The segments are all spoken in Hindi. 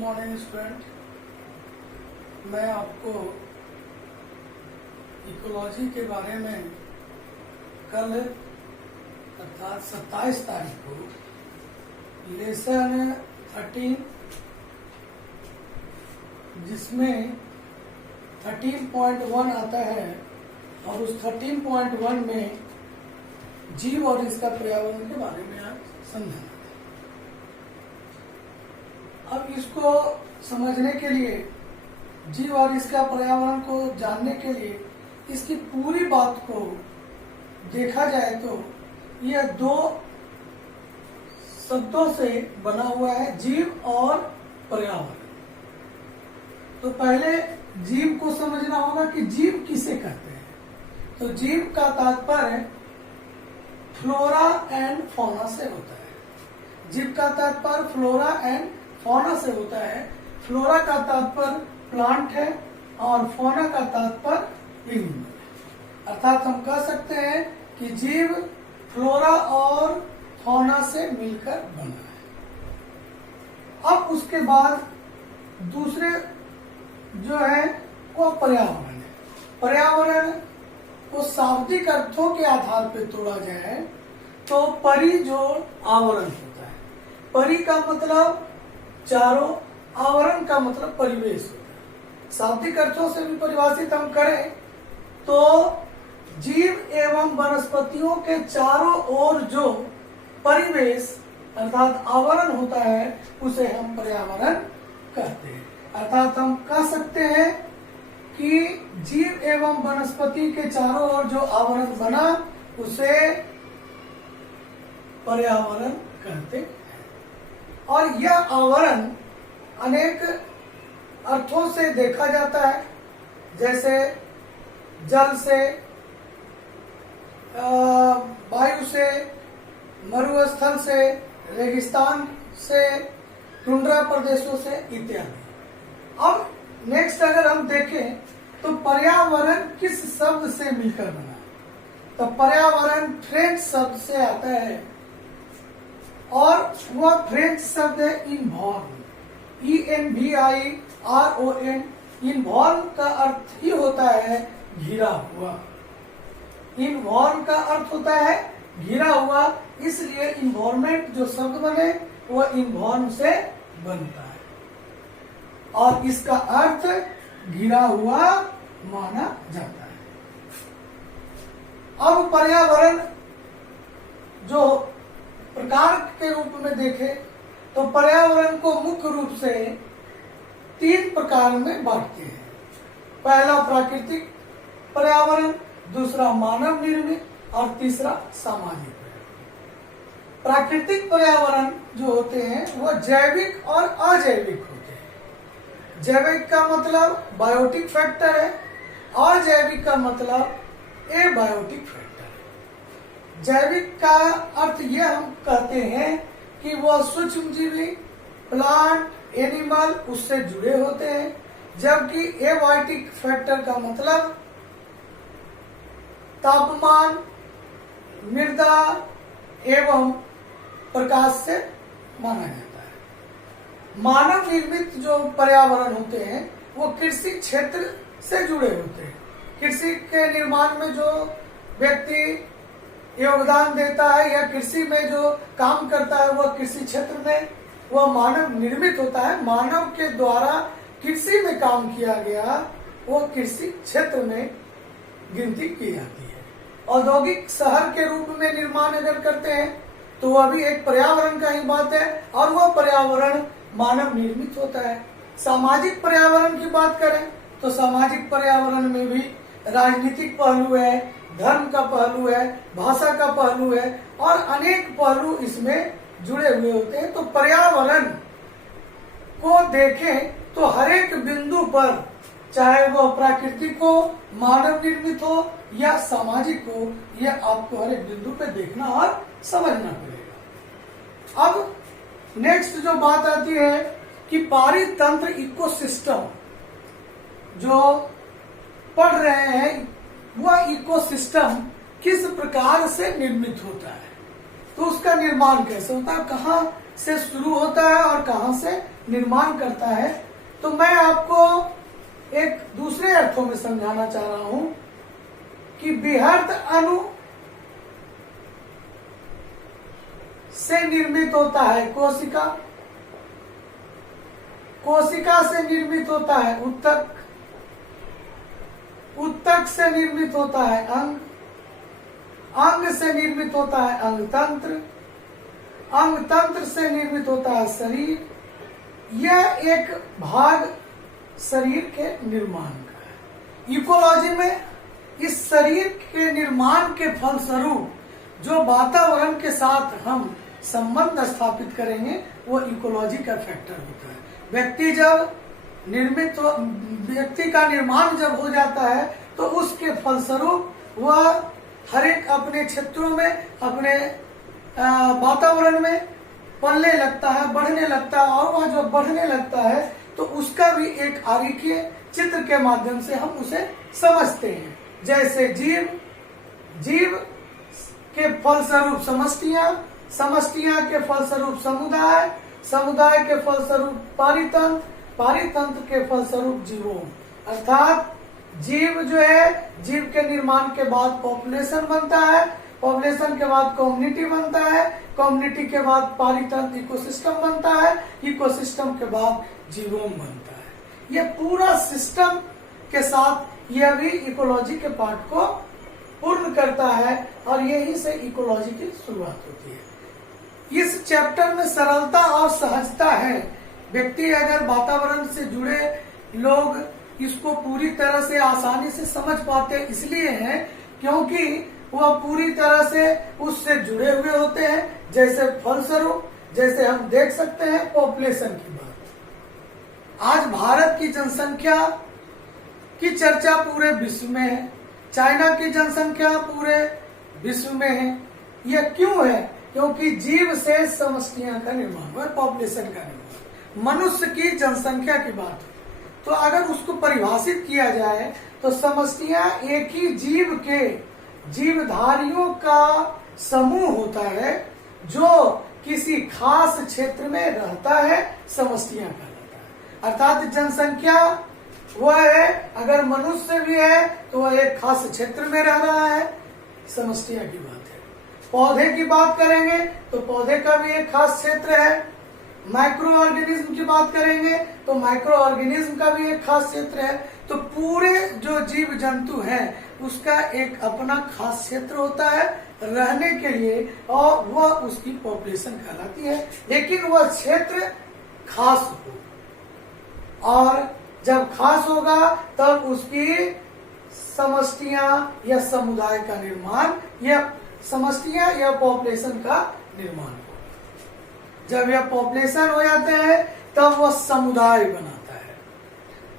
मॉर्निंग स्टूडेंट, मैं आपको इकोलॉजी के बारे में कल अर्थात 27 तारीख को लेसन 13 जिसमें 13.1 आता है और उस 13.1 में जीव और इसका पर्यावरण के बारे में आज समझना। अब इसको समझने के लिए, जीव और इसका पर्यावरण को जानने के लिए इसकी पूरी बात को देखा जाए तो यह दो शब्दों से बना हुआ है, जीव और पर्यावरण। तो पहले जीव को समझना होगा कि जीव किसे कहते हैं। तो जीव का तात्पर्य फ्लोरा एंड फौना से होता है। जीव का तात्पर्य फ्लोरा एंड फौना से होता है। फ्लोरा का तात्पर्य प्लांट है और फौना का तात्पर्य एनिमल है। अर्थात हम कह सकते हैं कि जीव फ्लोरा और फौना से मिलकर बना है। अब उसके बाद दूसरे जो है वो पर्यावरण है। पर्यावरण को शाब्दिक अर्थों के आधार पर तोड़ा जाए तो परि जो आवरण होता है, परि का मतलब चारों, आवरण का मतलब परिवेश होता है। शाब्दिक अर्थों से भी परिभाषित हम करें तो जीव एवं वनस्पतियों के चारों ओर जो परिवेश अर्थात आवरण होता है उसे हम पर्यावरण कहते हैं। अर्थात हम कह सकते हैं कि जीव एवं वनस्पति के चारों ओर जो आवरण बना उसे पर्यावरण कहते हैं। और यह आवरण अनेक अर्थों से देखा जाता है, जैसे जल से, वायु से, मरुस्थल से, रेगिस्तान से, टुंड्रा प्रदेशों से इत्यादि। अब नेक्स्ट अगर हम देखें तो पर्यावरण किस शब्द से मिलकर बना, तो पर्यावरण फ्रेंच शब्द से आता है और वह फ्रेंच शब्द है इन्वॉल्व, ENVIRON। इन्वॉल्व का अर्थ ही होता है घिरा हुआ। इन्वॉल्व का अर्थ होता है घिरा हुआ, इसलिए इन्वायरमेंट जो शब्द बने वह इन्वॉल्व से बनता है और इसका अर्थ घिरा हुआ माना जाता है। अब पर्यावरण जो प्रकार के रूप में देखें तो पर्यावरण को मुख्य रूप से 3 प्रकार में बांटते हैं। पहला प्राकृतिक पर्यावरण, दूसरा मानव निर्मित और तीसरा सामाजिक। प्राकृतिक पर्यावरण जो होते हैं वह जैविक और अजैविक होते हैं। जैविक का मतलब बायोटिक फैक्टर है, अजैविक का मतलब एबायोटिक फैक्टर है। जैविक का अर्थ यह हम कहते हैं कि वह सूक्ष्मजीवी, प्लांट, एनिमल उससे जुड़े होते हैं, जबकि एबायोटिक फैक्टर का मतलब तापमान, मृदा एवं प्रकाश से माना जाता है। मानव निर्मित जो पर्यावरण होते हैं वो कृषि क्षेत्र से जुड़े होते हैं। कृषि के निर्माण में जो व्यक्ति योगदान देता है या कृषि में जो काम करता है वह कृषि क्षेत्र में वह मानव निर्मित होता है। मानव के द्वारा कृषि में काम किया गया वो कृषि क्षेत्र में गिनती की जाती है। औद्योगिक शहर के रूप में निर्माण अगर करते हैं तो वह भी एक पर्यावरण का ही बात है और वह पर्यावरण मानव निर्मित होता है। सामाजिक पर्यावरण की बात करें तो सामाजिक पर्यावरण में भी राजनीतिक पहलू है, धर्म का पहलू है, भाषा का पहलू है और अनेक पहलू इसमें जुड़े हुए होते हैं। तो पर्यावरण को देखें तो हर एक बिंदु पर, चाहे वह प्राकृतिक हो, मानव निर्मित हो या सामाजिक हो, यह आपको हर एक बिंदु पे देखना और समझना पड़ेगा। अब नेक्स्ट जो बात आती है कि पारितंत्र इकोसिस्टम जो पढ़ रहे हैं वह इकोसिस्टम किस प्रकार से निर्मित होता है, तो उसका निर्माण कैसे होता है, कहाँ से शुरू होता है और कहां से निर्माण करता है। तो मैं आपको एक दूसरे अर्थों में समझाना चाह रहा हूं कि बृहद अणु से निर्मित होता है कोशिका, कोशिका से निर्मित होता है उत्तक, उत्तक से निर्मित होता है अंग, अंग से निर्मित होता है अंग तंत्र, अंग तंत्र से निर्मित होता है शरीर। यह एक भाग शरीर के निर्माण का है। इकोलॉजी में इस शरीर के निर्माण के फलस्वरूप जो वातावरण के साथ हम संबंध स्थापित करेंगे वो इकोलॉजी का फैक्टर होता है। व्यक्ति जब व्यक्ति का निर्माण जब हो जाता है तो उसके फलस्वरूप वह हर एक अपने क्षेत्रों में, अपने वातावरण में पलने लगता है, बढ़ने लगता है, और वह जब बढ़ने लगता है तो उसका भी एक आरेखीय चित्र के माध्यम से हम उसे समझते हैं। जैसे जीव के फलस्वरूप समष्टियां, समष्टियां के फलस्वरूप समुदाय, समुदाय के फलस्वरूप पारितंत्र, पारितंत्र के फलस्वरूप जीवों। अर्थात जीव जो है, जीव के निर्माण के बाद पॉपुलेशन बनता है, पॉपुलेशन के बाद कम्युनिटी बनता है, कम्युनिटी के बाद पारितंत्र इकोसिस्टम बनता है, इकोसिस्टम के बाद जीवोम बनता है। यह पूरा सिस्टम के साथ यह भी इकोलॉजी के पार्ट को पूर्ण करता है और यही से इकोलॉजी की शुरुआत होती है। इस चैप्टर में सरलता और सहजता है। व्यक्ति अगर वातावरण से जुड़े लोग इसको पूरी तरह से आसानी से समझ पाते इसलिए हैं क्योंकि वह पूरी तरह से उससे जुड़े हुए होते हैं। जैसे फलस्वरूप, जैसे हम देख सकते हैं पॉपुलेशन की बात, आज भारत की जनसंख्या की चर्चा पूरे विश्व में है, चाइना की जनसंख्या पूरे विश्व में है। यह क्यों है? क्योंकि जीव से समष्टियां का निर्माण हुआ, पॉपुलेशन का निर्माण। मनुष्य की जनसंख्या की बात है तो अगर उसको परिभाषित किया जाए तो समष्टियां एक ही जीव के जीवधारियों का समूह होता है जो किसी खास क्षेत्र में रहता है, समष्टियां कहलाता है। अर्थात जनसंख्या वह है, अगर मनुष्य भी है तो वह एक खास क्षेत्र में रह रहा है, समष्टियां की बात है। पौधे की बात करेंगे तो पौधे का भी एक खास क्षेत्र है। माइक्रो ऑर्गेनिज्म की बात करेंगे तो माइक्रो ऑर्गेनिज्म का भी एक खास क्षेत्र है। तो पूरे जो जीव जंतु है उसका एक अपना खास क्षेत्र होता है रहने के लिए और वह उसकी पॉपुलेशन कहलाती है। लेकिन वह क्षेत्र खास हो और जब खास होगा तब उसकी समष्टियां या समुदाय का निर्माण या समष्टियां या पॉपुलेशन का निर्माण होगा। जब यह पॉपुलेशन हो जाते हैं तब वह समुदाय बनाता है।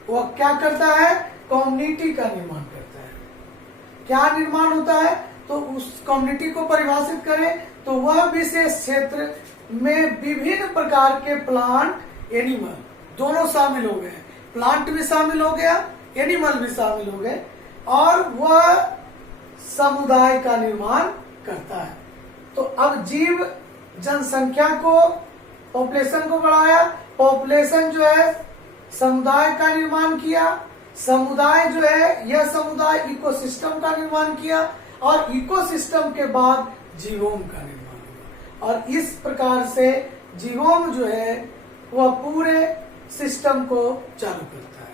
वह क्या करता है? कम्युनिटी का निर्माण करता है। क्या निर्माण होता है? तो उस कम्युनिटी को परिभाषित करें तो वह विशेष क्षेत्र में विभिन्न प्रकार के प्लांट, एनिमल दोनों शामिल हो गए। प्लांट भी शामिल हो गया, एनिमल भी शामिल हो गए और वह समुदाय का निर्माण करता है। तो अब जीव जनसंख्या को, पॉपुलेशन को बढ़ाया, पॉपुलेशन जो है समुदाय का निर्माण किया, समुदाय जो है यह समुदाय इकोसिस्टम का निर्माण किया और इकोसिस्टम के बाद जीवोम का निर्माण हुआ। और इस प्रकार से जीवोम जो है वह पूरे सिस्टम को चालू करता है।